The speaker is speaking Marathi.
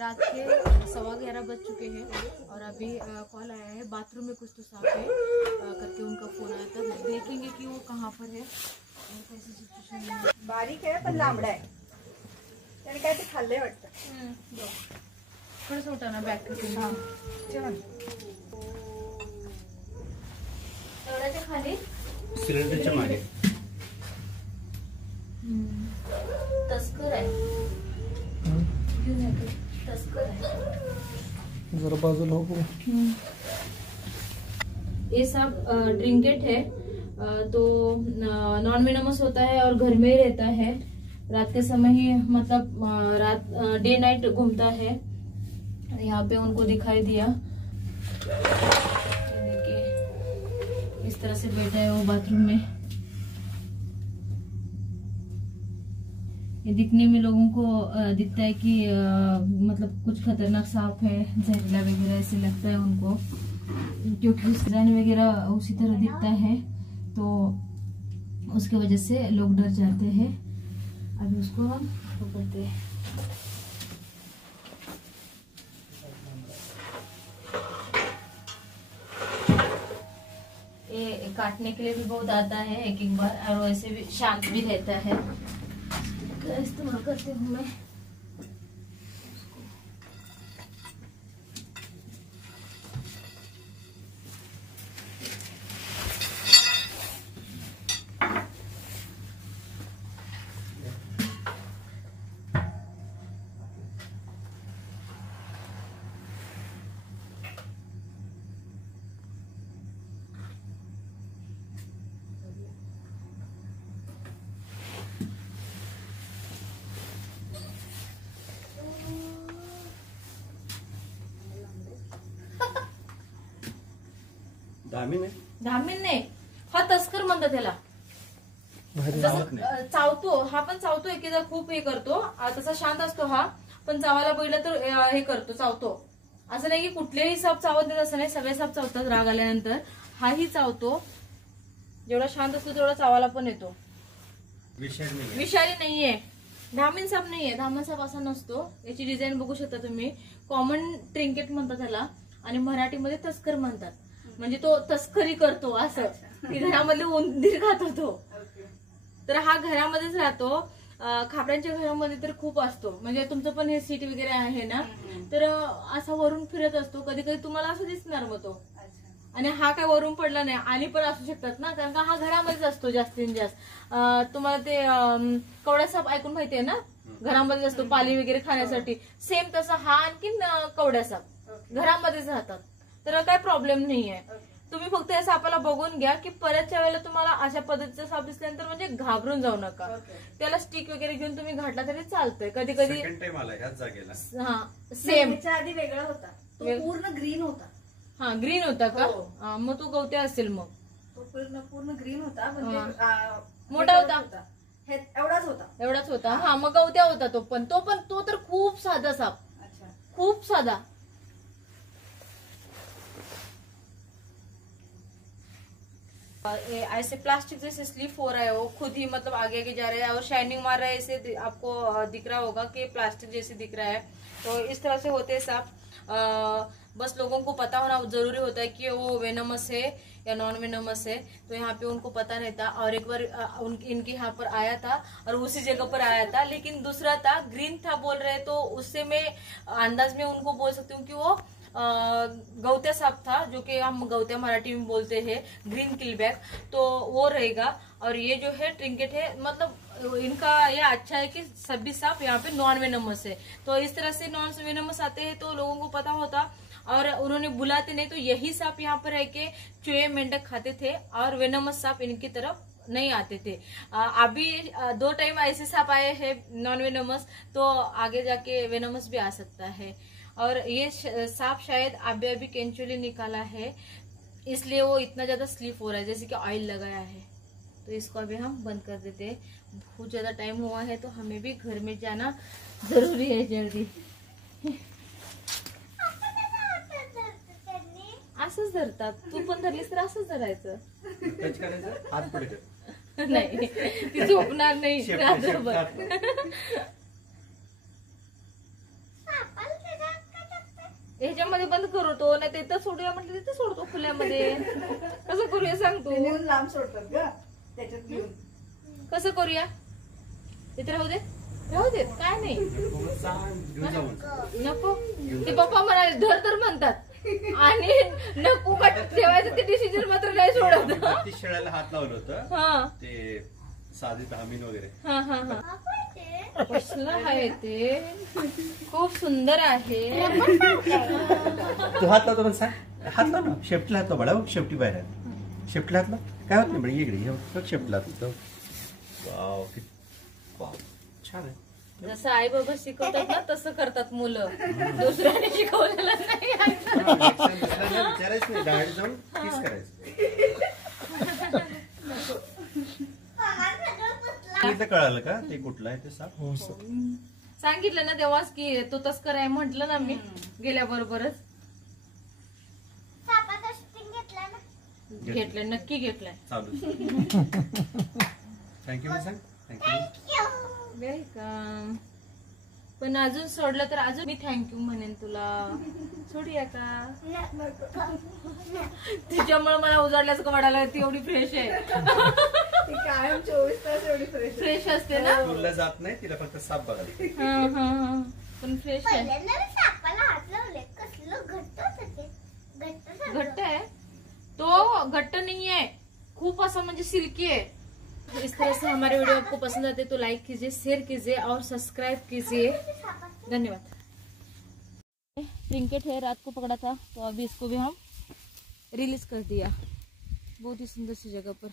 रात के 11:15 बज चुके हैं और अभी कॉल आया है बाथरूम में कुछ तो साफ है करके उनका फोन आया था। देखेंगे कि वो कहाँ पर है और कैसी सिच्युएशन है। बारीक आहे पण लांबडा आहे त्याने काय ते खाल्लंय वाटतं। थोडंसं उठा ना बॅग ठेवून जेवण एवढ्याच्या खाली सिलेंडरच्या मागे तस्कर आहे तस्कर है जरा बाजूला हो। ये सब ड्रिंकेट है तो नॉन वेनमस होता है और घर में ही रहता है। रात के समय ही मतलब रात डे नाइट घूमता है। यहाँ पे उनको दिखाई दिया, देखिए इस तरह से बैठा है वो बाथरूम में। ये दिखने में लोगों को दिखता है कि मतलब कुछ खतरनाक सांप है, जहरीला वगैरह ऐसे लगता है उनको, क्योंकि उसका डिजाइन वगैरह उसी तरह दिखता है तो उसके वजह से लोग डर जाते हैं। अभी उसको हम पकड़ते हैं। ये काटने के लिए भी बहुत आता है एक एक बार और वैसे भी शांत भी रहता है। क्या इस्तेमाल करती हूँ मैं, धामीन नाही हा तस्कर म्हणतात त्याला। चावतो हा पण चावतो, एकेदा खूप हे करतो, तसा शांत असतो हा पण चावायला बघितलं तर हे करतो, चावतो। असं नाही की कुठलेही साप चावत नाही, असं नाही, सगळे साप चावतात राग आल्यानंतर। हाही चावतो, जेवढा शांत असतो तेवढा चावायला पण येतो। विषारी नाहीये, धामीन साप नाहीये। धामीन साप असा नसतो। याची डिझाईन बघू शकता तुम्ही, कॉमन ट्रिंकेट म्हणतात त्याला आणि मराठीमध्ये तस्कर म्हणतात। म्हणजे तो तस्करी करतो असं की घरामधले उंदीर खात होतो। तर हा घरामध्येच राहतो, खापड्यांच्या घरामध्ये तर खूप असतो। म्हणजे तुमचं पण हे सीट वगैरे आहे ना, तर असा वरून फिरत असतो, कधी कधी तुम्हाला असं दिसणार मग तो। आणि हा काय वरून पडला नाही, आणि पण असू शकतात ना, कारण का हा घरामध्येच असतो जास्तीत जास्त। तुम्हाला ते कवड्या साप ऐकून माहितीये ना, घरामध्येच असतो पाली वगैरे खाण्यासाठी। सेम तसा हा आणखीन कवड्या साप घरामध्येच राहतात, तर काय प्रॉब्लेम नाहीये। तुम्ही फक्त या सापाला बघून घ्या की परतच्या वेळेला तुम्हाला अशा पद्धतीचा साप दिसल्यानंतर म्हणजे घाबरून जाऊ नका। त्याला स्टिक वगैरे घेऊन तुम्ही घातला तरी चालतंय। कधी कधी हा सेम आधी वेगळा होता, तो पूर्ण ग्रीन होता। हा ग्रीन होता का? मग तो गवत्या असेल, मग तो पूर्ण ग्रीन होता, म्हणजे मोठा होता, एवढाच होता। हा मग गवत्या होता तो तर खूप साधा साप, खूप साधा। ऐसे प्लास्टिक जैसे स्लिप हो रहा है, वो खुद ही मतलब आगे आगे जा रहा है और शाइनिंग मार रहा है, इसे आपको दिख रहा होगा कि प्लास्टिक जैसे दिख रहा है। तो इस तरह से होते हैं सांप। बस लोगों को पता होना जरूरी होता है कि वो वेनमस है या नॉन वेनमस है। तो यहाँ पे उनको पता नहीं था, और एक बार इनके यहाँ पर आया था और उसी जगह पर आया था, लेकिन दूसरा था, ग्रीन था बोल रहे, तो उससे मैं अंदाज में उनको बोल सकती हूँ कि वो गौत्या सांप था, जो कि हम गौत्या मराठी में बोलते हैं, ग्रीन किलबैक, तो वो रहेगा। और ये जो है ट्रिंकेट है, मतलब इनका ये अच्छा है कि सभी सांप यहाँ पे नॉन वेनमस है। तो इस तरह से नॉन वेनमस आते हैं तो लोगों को पता होता, और उन्होंने बुलाते नहीं, तो यही सांप यहाँ पर रह के चूहे मेंढक खाते थे और वेनमस सांप इनकी तरफ नहीं आते थे। अभी 2 टाइम ऐसे सांप आए हैं नॉन वेनमस, तो आगे जाके वेनमस भी आ सकता है। और ये सांप शायद अभी केंचुली निकाला है, इसलिए वो इतना ज्यादा स्लिप हो रहा है, जैसे कि ऑयल लगाया है। तो इसको अभी हम बंद कर देते हैं, बहुत ज्यादा टाइम हुआ है तो हमें भी घर में जाना जरूरी है जल्दी। असंच धरतात, तू पण धरलीस तर असंच धरायचं। नाही ती झोपणार नाही रात्रभर। ह्याच्यामध्ये बंद करू तो, नाही तिथं सोडूया म्हटलं तिथं सोडतो खुल्यामध्ये. कसं करूया सांग ते तू? नेऊन लांब सोडतात ग त्याच्यात घेऊन. कसं करूया? तिथे राहू दे, राहू दे, काय नाही. घेऊन जाऊन नको, ते पप्पा म्हणाले धर तर म्हणतात आणि नको का ठेवायचं ते डिसिजन मात्र नाही सोडत. 32 शेळ्याला हात लावलं होतं हा ते साधी धामीन वगैरे. हा हा हा. कसलं आहे ते? खूप सुंदर आहे. तू हात लावतो पण सांग, हात लाव ना, शेपटीला हात लाव बाळा. शेपटी बाहेर आहे, शेपटीला हात लाव, काय होत नाही बाळा. इकडे शेपटीला हात लाव. वाव, वाव, छान आहे. जसं आई बाबा शिकवतात ना तसं करतात मुलं. दुसऱ्याने शिकवलेलं नाही. विचारायचं नाही, डायरेक्ट जाऊन किस करायचं. इथं कळालं का ते कुठलं आहे ते साप? सांगितलं ना तेव्हाच की तो तस्कर आहे म्हंटल ना मी गेल्याबरोबरच. घेतलंय, नक्की घेतलंय. चालू. थँक्यू सांग. थँक्यू. वेलकम. पण अजून सोडलं तर अजून मी थँक्यू म्हणेन तुला. सोडूया का? तिच्यामुळे मला उजाडल्याच का वाढायला. ती एवढी फ्रेश आहे. ती कायम 24 तास एवढी फ्रेश असते ना. तुला जात नाही, तिला फक्त साप बघायला. हा हा हा. पण फ्रेश आहे. घट्ट आहे तो. घट्ट नहीं है, खूब ऐसा म्हणजे सिल्की है. इस तरह से हमारे वीडियो आपको पसंद आते तो लाइक कीजिए, शेयर कीजिए और सब्सक्राइब कीजिए. धन्यवाद. ट्रिंकेट है, रात को पकड़ा था तो अभी इसको भी हम रिलीज कर दिया बहुत ही सुंदर सी जगह पर.